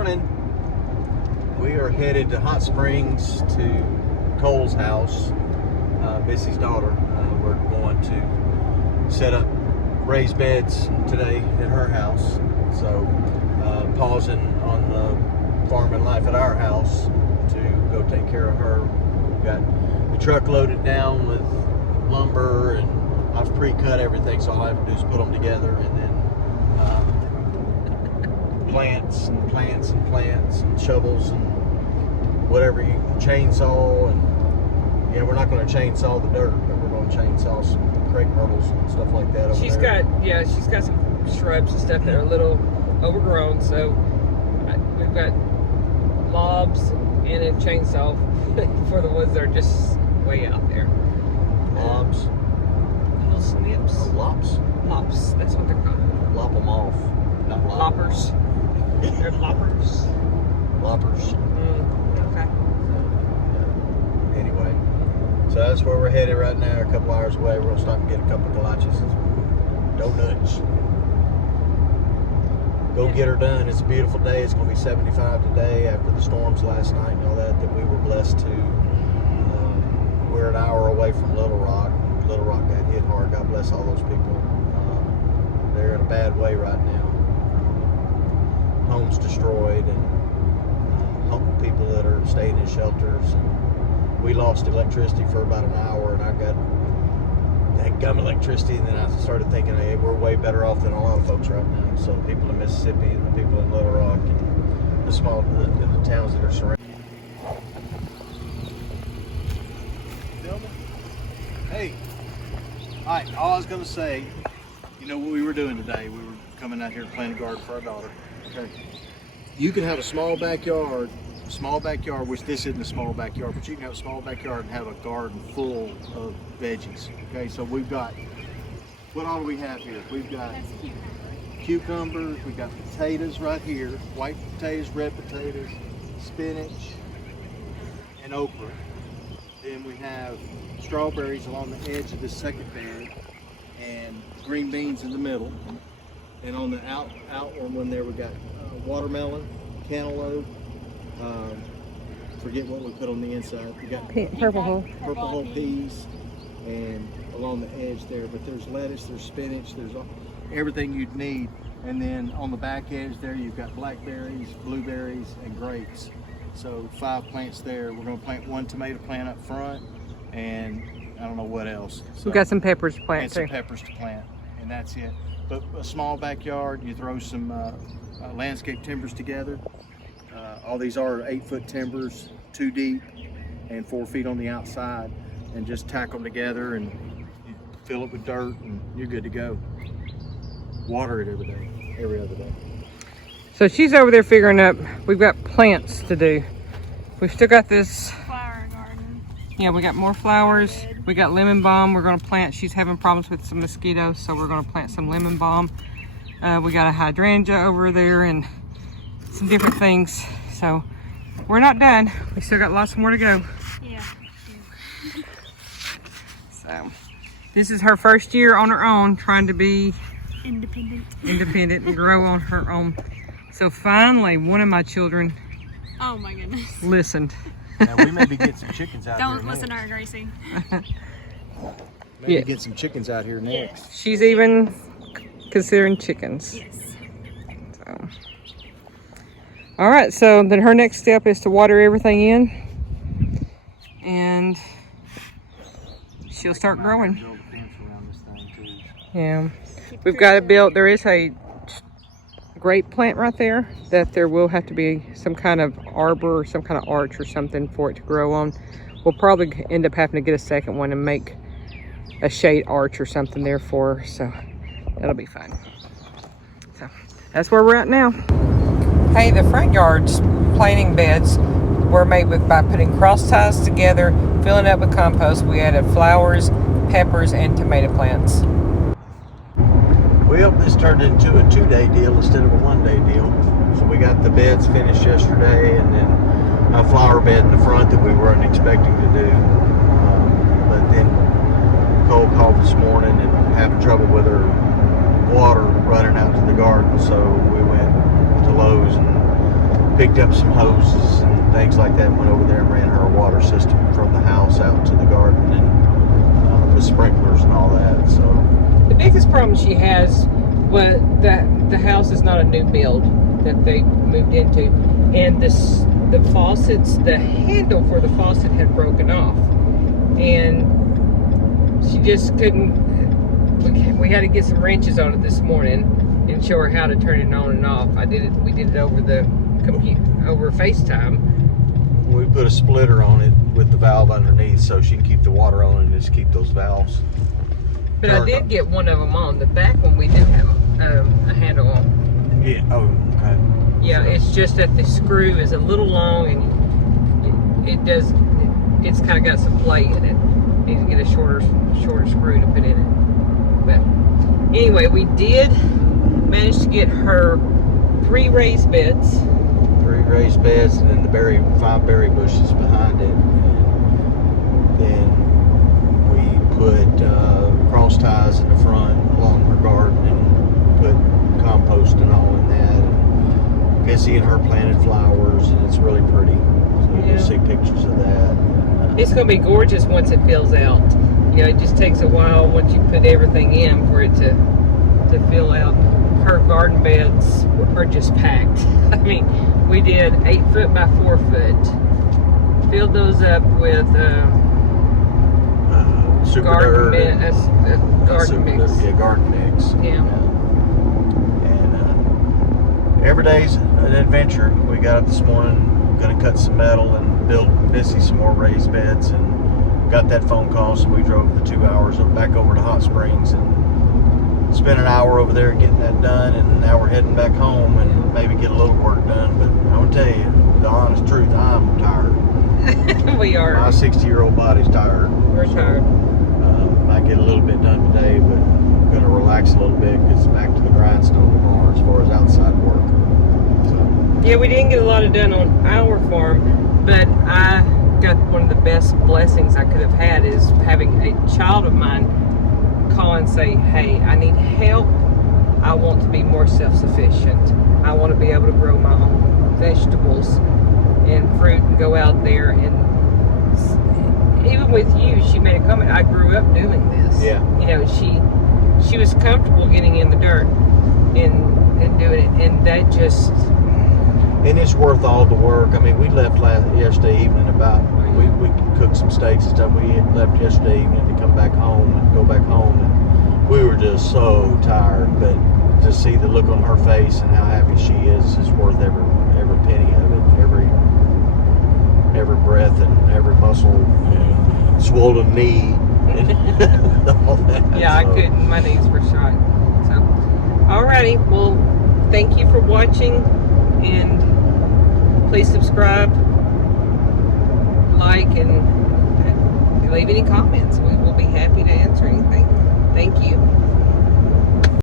morning. We are headed to Hot Springs to Cole's house, Missy's daughter. We're going to set up raised beds today at her house. So pausing on the farming life at our house to go take care of her. We've got the truck loaded down with lumber, and I've pre-cut everything, so all I have to do is put them together, and then plants and shovels and whatever, you chainsaw, and yeah, we're not going to chainsaw the dirt, but we're going to chainsaw some crepe myrtles and stuff like that over she's there. She's got some shrubs and stuff that are a little overgrown, so we've got lobs and a chainsaw for the ones that are just way out there. Lobs? Little snips. Oh, lops? Lops, that's what they're called. Lop them off. Not lop 'em Loppers. They're loppers. Loppers. Okay. Anyway, so that's where we're headed right now. A couple hours away. We're gonna stop and get a couple of kolaches and donuts. Go get her done. It's a beautiful day. It's gonna be 75 today after the storms last night and all that we were blessed to. We're an hour away from Little Rock. Little Rock got hit hard. God bless all those people. They're in a bad way right now. Homes destroyed, and people that are staying in shelters. And we lost electricity for about an hour, and I got that gum electricity, and then I started thinking, hey, we're way better off than a lot of folks right now. So the people in Mississippi and the people in Little Rock and the towns that are surrounded. Hey, all right, all I was going to say, you know what we were doing today? We were coming out here to plant a garden for our daughter. Okay. You can have a small backyard, which this isn't a small backyard, but you can have a small backyard and have a garden full of veggies. Okay, so we've got, what all do we have here? We've got cucumbers, we've got potatoes right here, white potatoes, red potatoes, spinach, and okra. Then we have strawberries along the edge of this second bed, and green beans in the middle. And on the outward one there, we got watermelon, cantaloupe, forget what we put on the inside. We got Purple hull peas, and along the edge there. But there's lettuce, there's spinach, there's everything you'd need. And then on the back edge there, you've got blackberries, blueberries, and grapes. So 5 plants there. We're going to plant 1 tomato plant up front, and I don't know what else. So, we've got some peppers to plant too. Some peppers to plant, and that's it. But a small backyard, you throw some landscape timbers together. All these are 8-foot timbers, 2 deep and 4 feet on the outside, and just tack them together and you fill it with dirt, and you're good to go. Water it every other day. So she's over there figuring up, we've got plants to do. We've still got this flower garden. Yeah, we got more flowers. We got lemon balm we're gonna plant. She's having problems with some mosquitoes, so we're gonna plant some lemon balm. We got a hydrangea over there and some different things. So we're not done. We still got lots more to go. Yeah. So this is her first year on her own, trying to be independent and grow on her own. So finally, one of my children Oh my goodness. listened. Now we maybe get some chickens out here Don't listen to next. her, Gracie. Maybe Yeah. get some chickens out here next. She's even considering chickens. Yes. So. All right, so then her next step is to water everything in, and she'll start growing. Build a fence around this thing too. Yeah, we've got to build. There is a grape plant right there that there will have to be some kind of arbor or some kind of arch or something for it to grow on. We'll probably end up having to get a second one and make a shade arch or something there for her, so that'll be fun. So that's where we're at now. Hey, the front yard's planting beds were made by putting cross ties together, filling up with compost. We added flowers, peppers, and tomato plants. We hope this turned into a 2-day deal instead of a 1-day deal. So we got the beds finished yesterday, and then a flower bed in the front that we weren't expecting to do. But then Cole called this morning and having trouble with her water running out to the garden, so we went to Lowe's and picked up some hoses and things like that, and went over there and ran her water system from the house out to the garden, and with sprinklers and all that. So The biggest problem she has was that the house is not a new build that they moved into, and the faucets, the handle for the faucet had broken off, and she just couldn't. We had to get some wrenches on it this morning and show her how to turn it on and off. We did it over the over FaceTime. we put a splitter on it with the valve underneath, so she can keep the water on and just keep those valves. But I did get one of them on. The back one we do have a handle on. Yeah. Oh, okay. Yeah, it's just that the screw is a little long, and it's kind of got some play in it. You need to get a shorter screw to put in it. But anyway, we did manage to get her 3 raised beds. 3 raised beds, and then the 5 berry bushes behind it. And then we put cross ties in the front along her garden, and put compost and all in that. And Missy and her planted flowers, and it's really pretty. So you'll see pictures of that. It's going to be gorgeous once it fills out. You know, it just takes a while once you put everything in for it to fill out. Her garden beds are just packed. I mean, we did 8 foot by 4 foot. Filled those up with Super garden dirt, garden mix. Yeah, garden mix. Yeah. And every day's an adventure. We got up this morning, gonna cut some metal and build Missy some more raised beds, and got that phone call, so we drove the 2 hours back over to Hot Springs and spent an hour over there getting that done, and now we're heading back home and maybe get a little work done. But I'm gonna tell you the honest truth, I'm tired. We are. My 60-year-old body's tired. We're tired. Might get a little bit done today, but I'm gonna relax a little bit because it's back to the grindstone tomorrow as far as outside work. So. Yeah, we didn't get a lot done on our farm, but I got one of the best blessings I could have had is having a child of mine call and say, hey, I need help. I want to be more self-sufficient. I want to be able to grow my own vegetables and fruit and go out there. And even with you, she made a comment, I grew up doing this. Yeah. You know, she was comfortable getting in the dirt and doing it, and that just... And it's worth all the work. I mean, we left yesterday evening we cooked some steaks and stuff. We left yesterday evening to come back home and go back home, and we were just so tired. But to see the look on her face and how happy she is worth every penny of it, every breath and every muscle, swollen knee, and all that. Yeah, I couldn't. My knees were shot. So, alrighty. Well, thank you for watching, and please subscribe, like, and leave any comments. We will be happy to answer anything. Thank you.